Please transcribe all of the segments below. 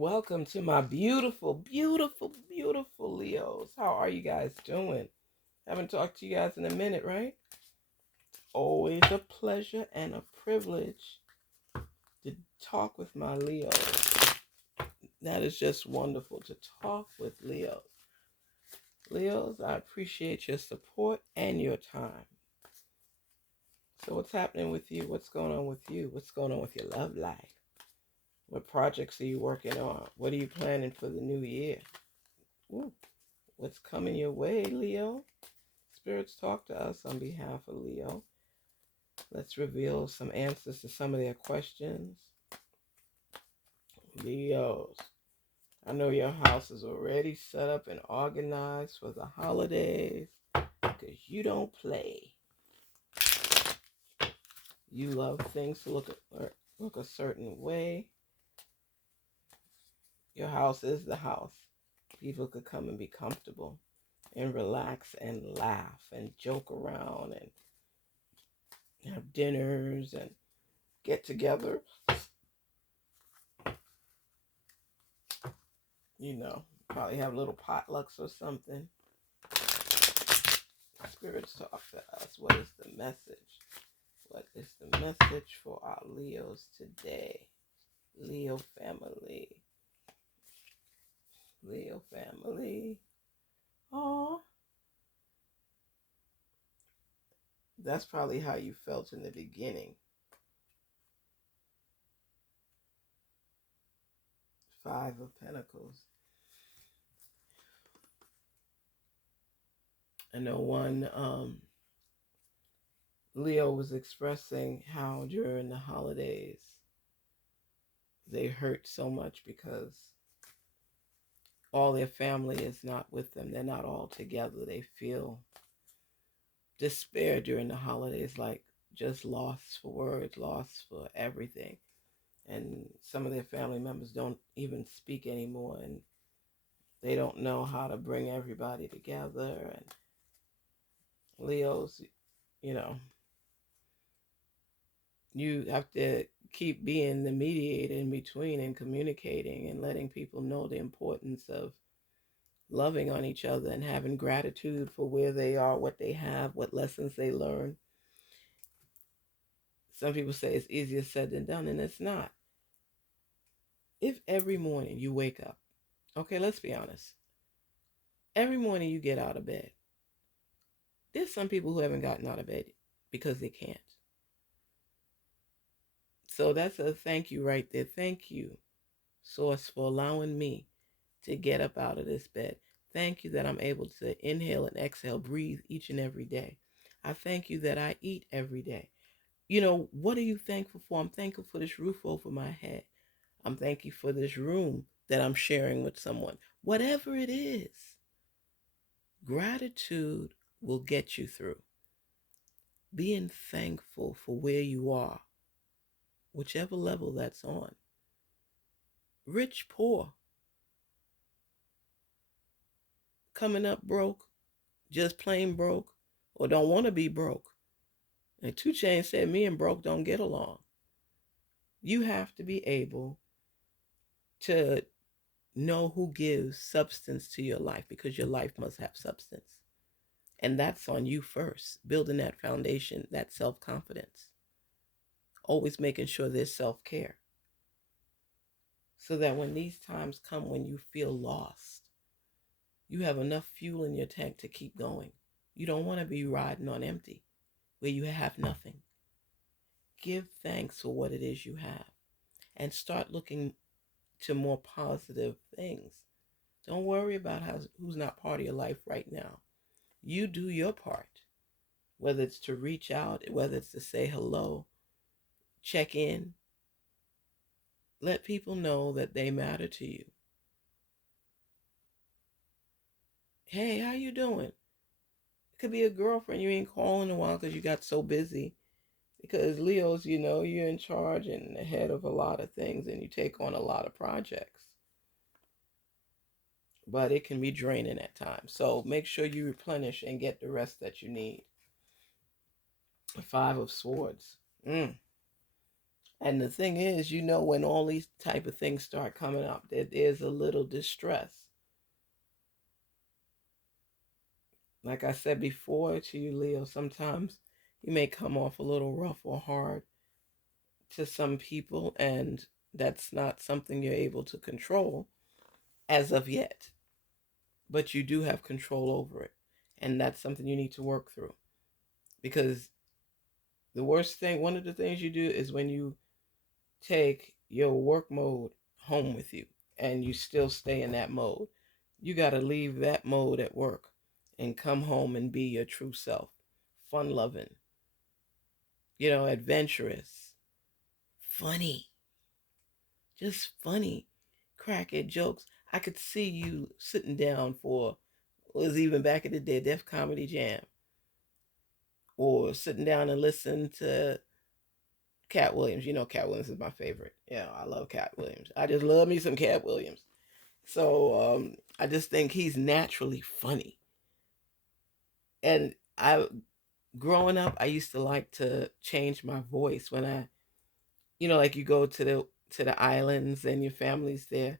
Welcome to my beautiful, beautiful, beautiful Leos. How are you guys doing? Haven't talked to you guys in a minute, right? Always a pleasure and a privilege to talk with my Leos. That is just wonderful to talk with Leos. Leos, I appreciate your support and your time. So what's happening with you? What's going on with you? What's going on with your love life? What projects are you working on? What are you planning for the new year? Ooh, what's coming your way, Leo? Spirits talk to us on behalf of Leo. Let's reveal some answers to some of their questions. Leos, I know your house is already set up and organized for the holidays because you don't play. You love things to look a certain way. Your house is the house. People could come and be comfortable and relax and laugh and joke around and have dinners and get together. Probably have little potlucks or something. Spirits talk to us. What is the message? What is the message for our Leos today? Leo family. Leo family. Aw. That's probably how you felt in the beginning. 5 of Pentacles. I know one Leo was expressing how during the holidays they hurt so much because all their family is not with them. They're not all together. They feel despair during the holidays, like just lost for words, lost for everything. And some of their family members don't even speak anymore, and they don't know how to bring everybody together. And Leos, you know, you have to keep being the mediator in between and communicating and letting people know the importance of loving on each other and having gratitude for where they are, what they have, what lessons they learn. Some people say it's easier said than done, and it's not. If every morning you wake up, okay, let's be honest. Every morning you get out of bed. There's some people who haven't gotten out of bed because they can't. So that's a thank you right there. Thank you, Source, for allowing me to get up out of this bed. Thank you that I'm able to inhale and exhale, breathe each and every day. I thank you that I eat every day. What are you thankful for? I'm thankful for this roof over my head. I'm thankful for this room that I'm sharing with someone. Whatever it is, gratitude will get you through. Being thankful for where you are, whichever level that's on. Rich, poor, coming up broke, just plain broke, or don't want to be broke. And 2 Chainz said, me and broke don't get along. You have to be able to know who gives substance to your life, because your life must have substance. And that's on you first, building that foundation, that self-confidence. Always making sure there's self-care. So that when these times come when you feel lost, you have enough fuel in your tank to keep going. You don't want to be riding on empty where you have nothing. Give thanks for what it is you have and start looking to more positive things. Don't worry about who's not part of your life right now. You do your part, whether it's to reach out, whether it's to say hello, check in. Let people know that they matter to you. Hey, how you doing? It could be a girlfriend you ain't calling in a while because you got so busy. Because Leos, you're in charge and the head of a lot of things and you take on a lot of projects. But it can be draining at times. So make sure you replenish and get the rest that you need. 5 of Swords. And the thing is, when all these type of things start coming up, that there's a little distress. Like I said before to you, Leo, sometimes you may come off a little rough or hard to some people, and that's not something you're able to control as of yet. But you do have control over it. And that's something you need to work through. Because the worst thing, one of the things you do is when you take your work mode home with you and you still stay in that mode. You got to leave that mode at work and come home and be your true self. Fun loving, adventurous, funny, just funny, crack at jokes. I could see you sitting down for, it was even back in the day, Def Comedy Jam, or sitting down and listen to Cat Williams. Cat Williams is my favorite. Yeah, I love Cat Williams. I just love me some Cat Williams. So I just think he's naturally funny. And growing up, I used to like to change my voice when like you go to the islands and your family's there.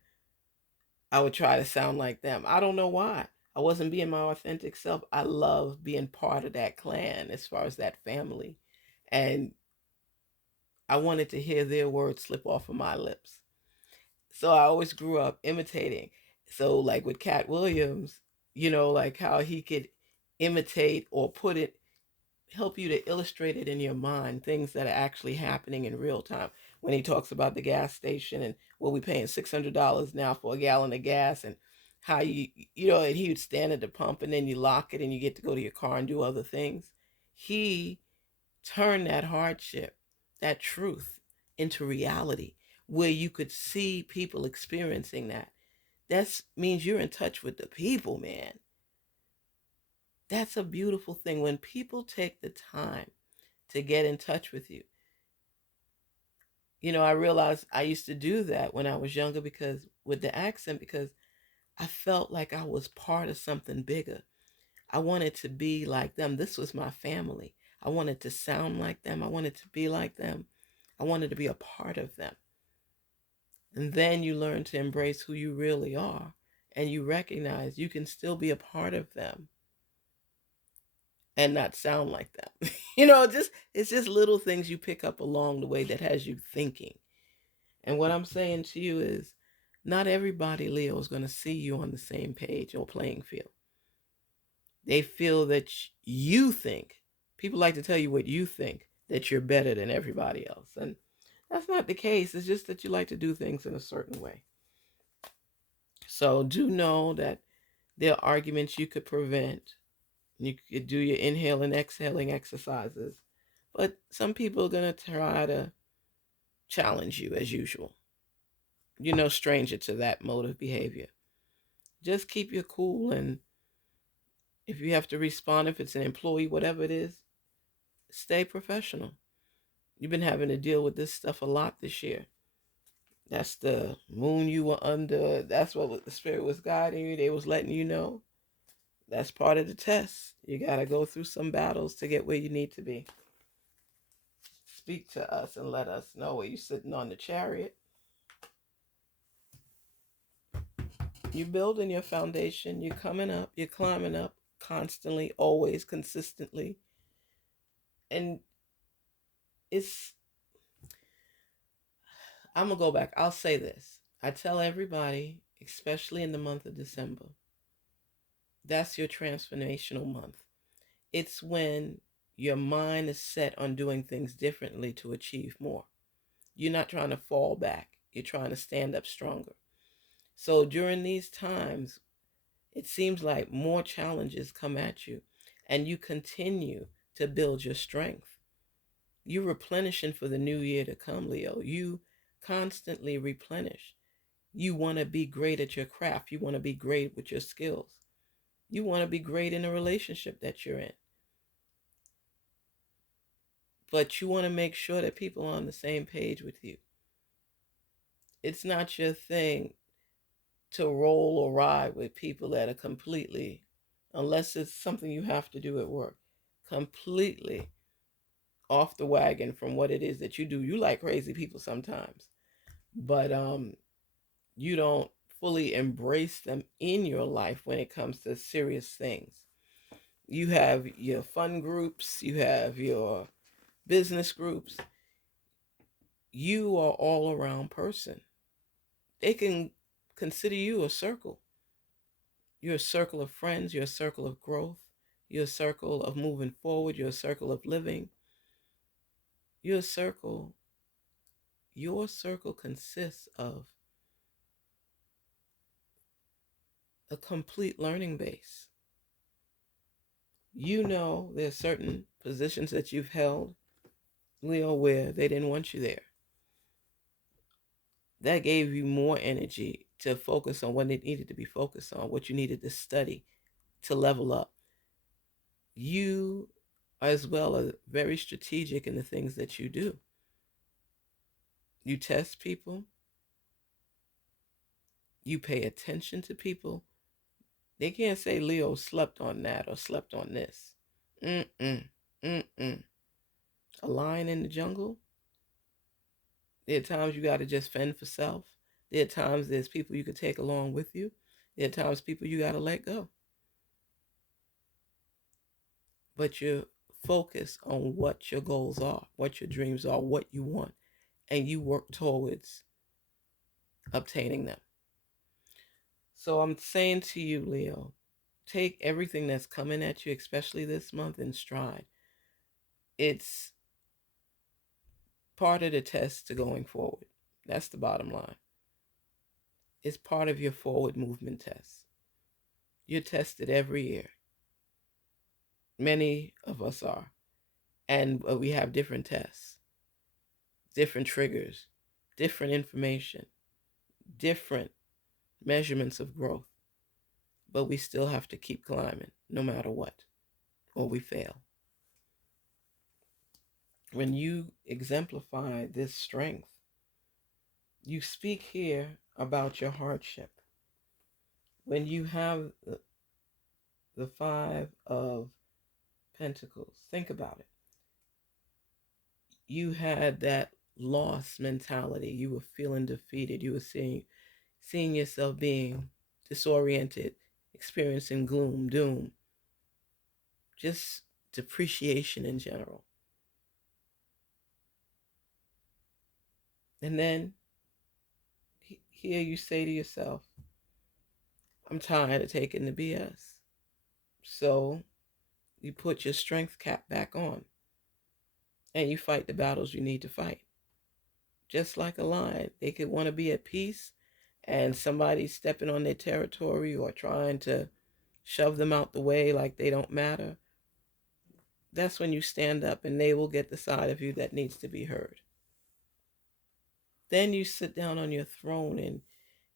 I would try to sound like them. I don't know why. I wasn't being my authentic self. I love being part of that clan as far as that family. And I wanted to hear their words slip off of my lips. So I always grew up imitating. So like with Cat Williams, like how he could imitate or help you to illustrate it in your mind, things that are actually happening in real time. When he talks about the gas station and we'll be paying $600 now for a gallon of gas, and how and he would stand at the pump and then you lock it and you get to go to your car and do other things. He turned that hardship, that truth, into reality where you could see people experiencing that. That means you're in touch with the people, man. That's a beautiful thing when people take the time to get in touch with you. I realized I used to do that when I was younger because with the accent, because I felt like I was part of something bigger. I wanted to be like them. This was my family. I wanted to sound like them. I wanted to be like them. I wanted to be a part of them. And then you learn to embrace who you really are, and you recognize you can still be a part of them and not sound like them. It's just little things you pick up along the way that has you thinking. And what I'm saying to you is not everybody, Leo, is going to see you on the same page or playing field. They feel that you think, people like to tell you what you think, that you're better than everybody else. And that's not the case. It's just that you like to do things in a certain way. So do know that there are arguments you could prevent. You could do your inhale and exhaling exercises. But some people are going to try to challenge you as usual. You're no stranger to that mode of behavior. Just keep your cool, and if you have to respond, if it's an employee, whatever it is, stay professional. You've been having to deal with this stuff a lot this year. That's the moon you were under. That's what the spirit was guiding you. They was letting you know. That's part of the test. You got to go through some battles to get where you need to be. Speak to us and let us know where you're sitting on the chariot. You're building your foundation. You're coming up. You're climbing up constantly, always, consistently. And I'm going to go back. I'll say this. I tell everybody, especially in the month of December, that's your transformational month. It's when your mind is set on doing things differently to achieve more. You're not trying to fall back. You're trying to stand up stronger. So during these times, it seems like more challenges come at you, and you continue to build your strength. You're replenishing for the new year to come, Leo. You constantly replenish. You want to be great at your craft. You want to be great with your skills. You want to be great in a relationship that you're in. But you want to make sure that people are on the same page with you. It's not your thing to roll or ride with people that are completely, unless it's something you have to do at work, completely off the wagon from what it is that you do. You like crazy people sometimes, but you don't fully embrace them in your life when it comes to serious things. You have your fun groups, you have your business groups. You are all around person. They can consider you a circle. You're a circle of friends, you're a circle of growth, you're a circle of moving forward, you're a circle of living. You're a circle. Your circle consists of a complete learning base. You know there's certain positions that you've held, Leo, where they didn't want you there. That gave you more energy to focus on what it needed to be focused on, what you needed to study to level up. You, as well, are very strategic in the things that you do. You test people. You pay attention to people. They can't say Leo slept on that or slept on this. Mm-mm. Mm-mm. A lion in the jungle. There are times you got to just fend for self. There are times there's people you could take along with you. There are times people you got to let go. But you focus on what your goals are, what your dreams are, what you want, and you work towards obtaining them. So I'm saying to you, Leo, take everything that's coming at you, especially this month, in stride. It's part of the test to going forward. That's the bottom line. It's part of your forward movement test. You're tested every year. Many of us are. And we have different tests, different triggers, different information, different measurements of growth. But we still have to keep climbing no matter what, or we fail. When you exemplify this strength, you speak here about your hardship. When you have the Five of Pentacles, think about it. You had that loss mentality. You were feeling defeated. You were seeing yourself being disoriented, experiencing gloom, doom, just depreciation in general. And then here you say to yourself, I'm tired of taking the BS. So you put your strength cap back on and you fight the battles you need to fight. Just like a lion, they could want to be at peace and somebody's stepping on their territory or trying to shove them out the way like they don't matter. That's when you stand up and they will get the side of you that needs to be heard. Then you sit down on your throne and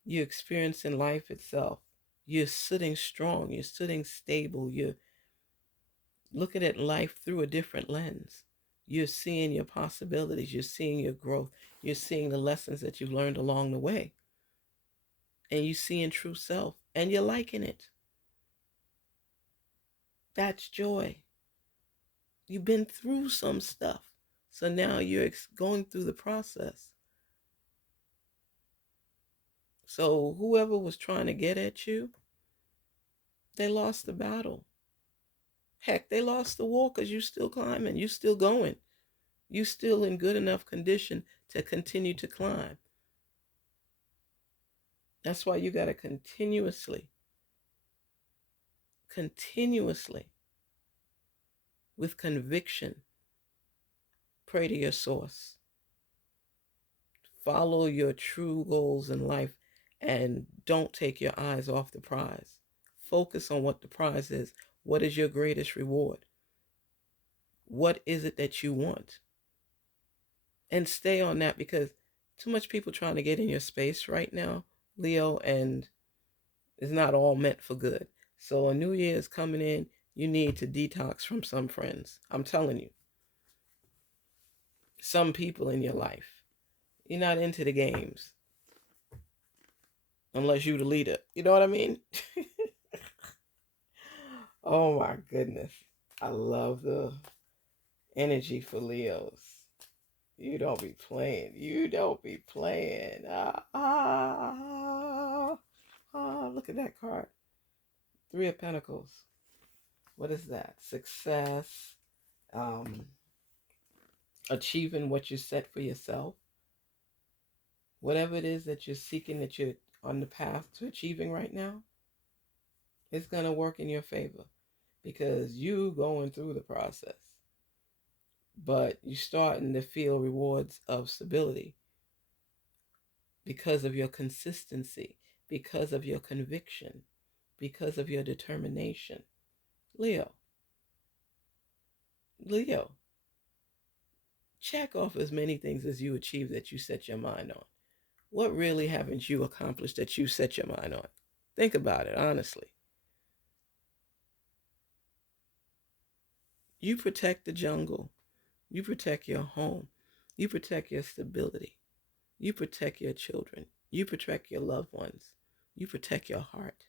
you're experiencing life itself. You're sitting strong. You're sitting stable. You're looking at life through a different lens. You're seeing your possibilities. You're seeing your growth. You're seeing the lessons that you've learned along the way. And you're seeing true self. And you're liking it. That's joy. You've been through some stuff. So now you're going through the process. So whoever was trying to get at you, they lost the battle. Heck, they lost the war because you're still climbing. You're still going. You're still in good enough condition to continue to climb. That's why you got to continuously, with conviction, pray to your source. Follow your true goals in life and don't take your eyes off the prize. Focus on what the prize is. What is your greatest reward? What is it that you want? And stay on that, because too much people trying to get in your space right now, Leo, and it's not all meant for good. So a new year is coming in. You need to detox from some friends. I'm telling you. Some people in your life. You're not into the games. Unless you're the leader. You know what I mean? Oh my goodness. I love the Energy for Leos. You don't be playing. You don't be playing. Look at that card. Three of Pentacles. What is that? Success. Um, Achieving what you set for yourself. Whatever it is that you're seeking, that you're on the path to achieving right now, it's going to work in your favor because you going through the process. But you're starting to feel rewards of stability because of your consistency, because of your conviction, because of your determination. Leo, check off as many things as you achieve that you set your mind on. What really haven't you accomplished that you set your mind on? Think about it, honestly. You protect the jungle. You protect your home. You protect your stability. You protect your children. You protect your loved ones. You protect your heart.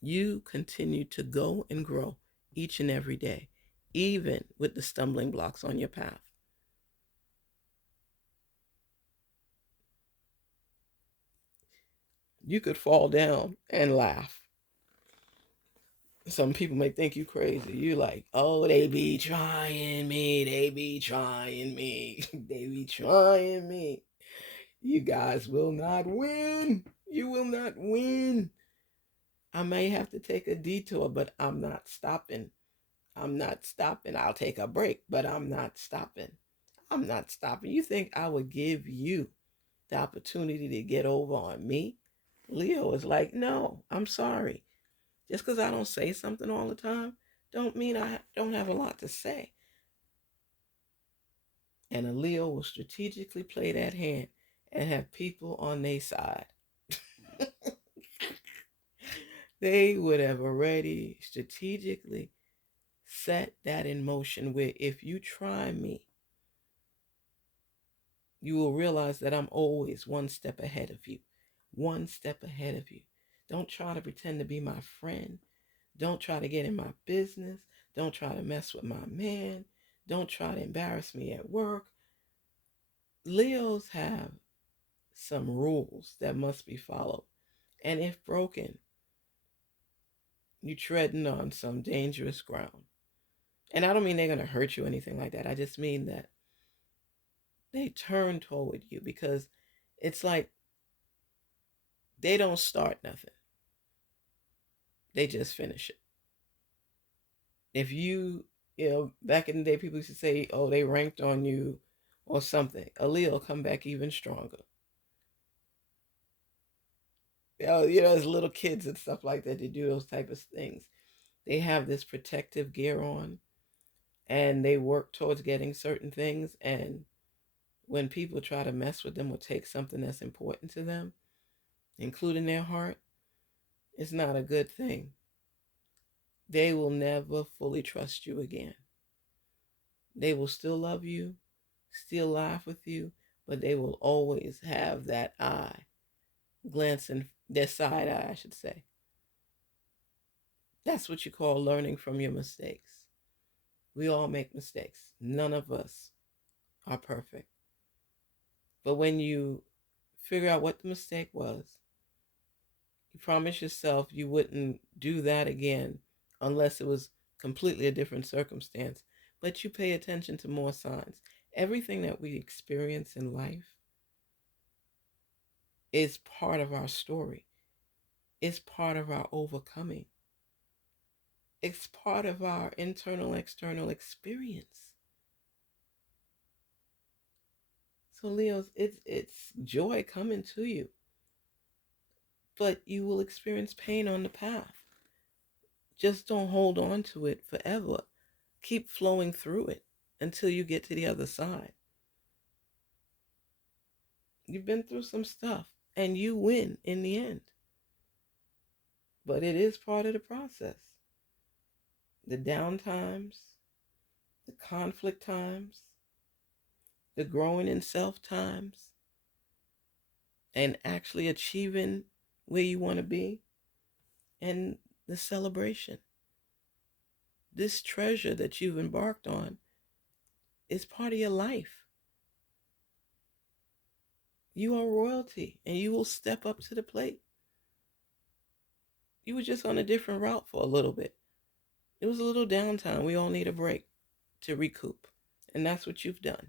You continue to go and grow each and every day, even with the stumbling blocks on your path. You could fall down and laugh. Some people may think you crazy. You like, oh, they be trying me. They be trying me. They be trying me. You guys will not win. You will not win. I may have to take a detour, but I'm not stopping. I'm not stopping. I'll take a break, but I'm not stopping. I'm not stopping. You think I would give you the opportunity to get over on me? Leo is like, no, I'm sorry. Just because I don't say something all the time, don't mean I don't have a lot to say. And a Leo will strategically play that hand and have people on their side. They would have already strategically set that in motion where if you try me, you will realize that I'm always one step ahead of you. One step ahead of you. Don't try to pretend to be my friend. Don't try to get in my business. Don't try to mess with my man. Don't try to embarrass me at work. Leos have some rules that must be followed. And if broken, you're treading on some dangerous ground. And I don't mean they're going to hurt you or anything like that. I just mean that they turn toward you because it's like they don't start nothing. They just finish it. If back in the day, people used to say, oh, they ranked on you or something. A Leo will come back even stronger. As little kids and stuff like that, they do those type of things. They have this protective gear on and they work towards getting certain things. And when people try to mess with them or take something that's important to them, including their heart, it's not a good thing. They will never fully trust you again. They will still love you, still laugh with you, but they will always have that eye glancing, their side eye, I should say. That's what you call learning from your mistakes. We all make mistakes. None of us are perfect. But when you figure out what the mistake was, you promise yourself you wouldn't do that again unless it was completely a different circumstance. But you pay attention to more signs. Everything that we experience in life is part of our story. It's part of our overcoming. It's part of our internal, external experience. So Leos, it's joy coming to you. But you will experience pain on the path. Just don't hold on to it forever. Keep flowing through it until you get to the other side. You've been through some stuff and you win in the end. But it is part of the process. The down times, the conflict times, the growing in self times, and actually achieving where you want to be, and the celebration. This treasure that you've embarked on is part of your life. You are royalty, and you will step up to the plate. You were just on a different route for a little bit. It was a little downtime. We all need a break to recoup. And that's what you've done.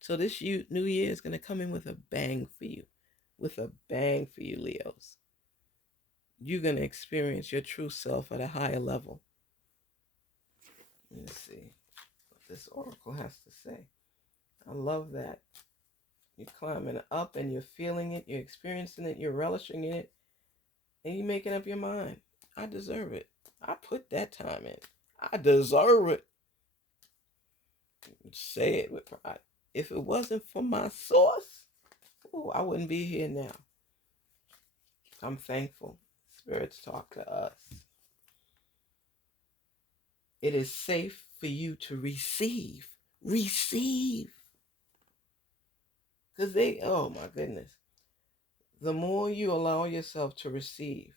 So this new year is going to come in with a bang for you. With a bang for you, Leos. You're going to experience your true self at a higher level. Let's see what this oracle has to say. I love that. You're climbing up and you're feeling it. You're experiencing it. You're relishing in it. And you're making up your mind. I deserve it. I put that time in. I deserve it. Say it with pride. If it wasn't for my source, I wouldn't be here now. I'm thankful. Spirits talk to us. It is safe for you to receive. Receive. Because oh my goodness. The more you allow yourself to receive,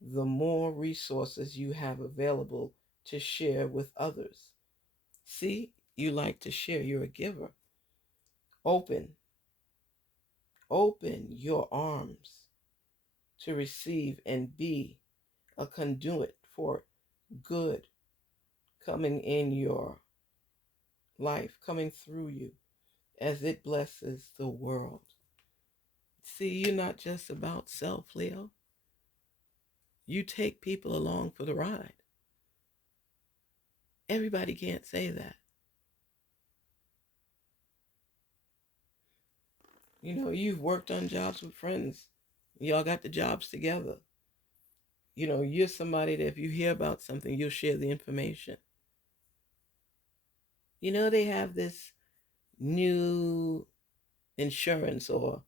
the more resources you have available to share with others. See, you like to share. You're a giver. Open your arms to receive and be a conduit for good coming in your life, coming through you as it blesses the world. See, you're not just about self, Leo. You take people along for the ride. Everybody can't say that. You know, you've worked on jobs with friends. Y'all got the jobs together. You know, you're somebody that if you hear about something, you'll share the information. You know, they have this new insurance, or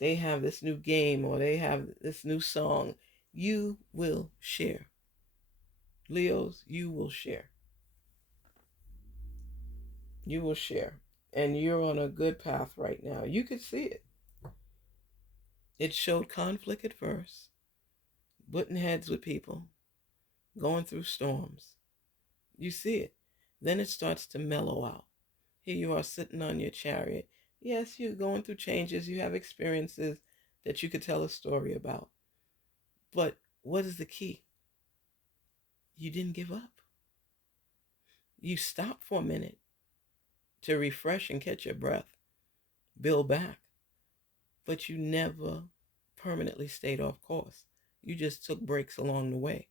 they have this new game, or they have this new song. You will share. Leos, you will share. You will share. And you're on a good path right now. You could see it. It showed conflict at first, butting heads with people, going through storms. You see it. Then it starts to mellow out. Here you are sitting on your chariot. Yes, you're going through changes. You have experiences that you could tell a story about. But what is the key? You didn't give up. You stopped for a minute to refresh and catch your breath, build back. But you never permanently stayed off course. You just took breaks along the way.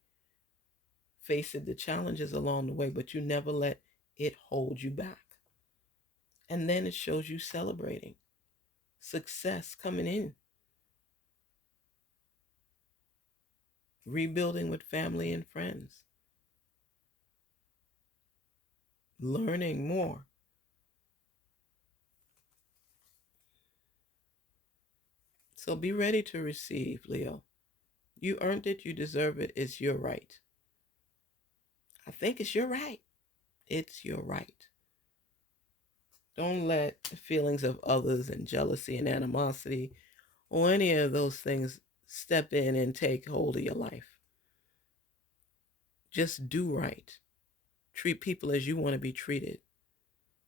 Faced the challenges along the way, but you never let it hold you back. And then it shows you celebrating success coming in, rebuilding with family and friends, learning more. So be ready to receive, Leo. You earned it. You deserve it. It's your right. I think it's your right. It's your right. Don't let feelings of others and jealousy and animosity or any of those things step in and take hold of your life. Just do right. Treat people as you want to be treated.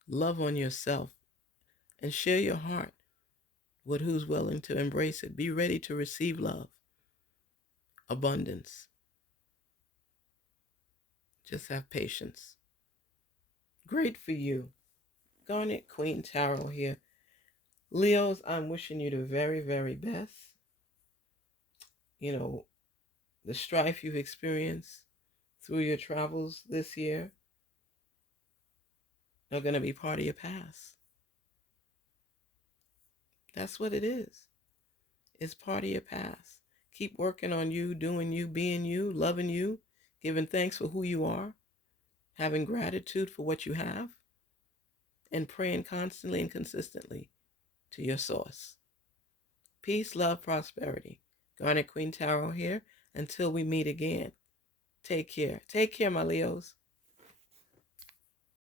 Love on yourself and share your heart with who's willing to embrace it. Be ready to receive love, abundance. Just have patience. Great for you. Garnetqueentarot here. Leos, I'm wishing you the very, very best. You know, the strife you've experienced through your travels this year are going to be part of your past. That's what it is. It's part of your past. Keep working on you, doing you, being you, loving you, giving thanks for who you are, having gratitude for what you have, and praying constantly and consistently to your source. Peace, love, prosperity. Garnetqueentarot here. Until we meet again. Take care. Take care, my Leos.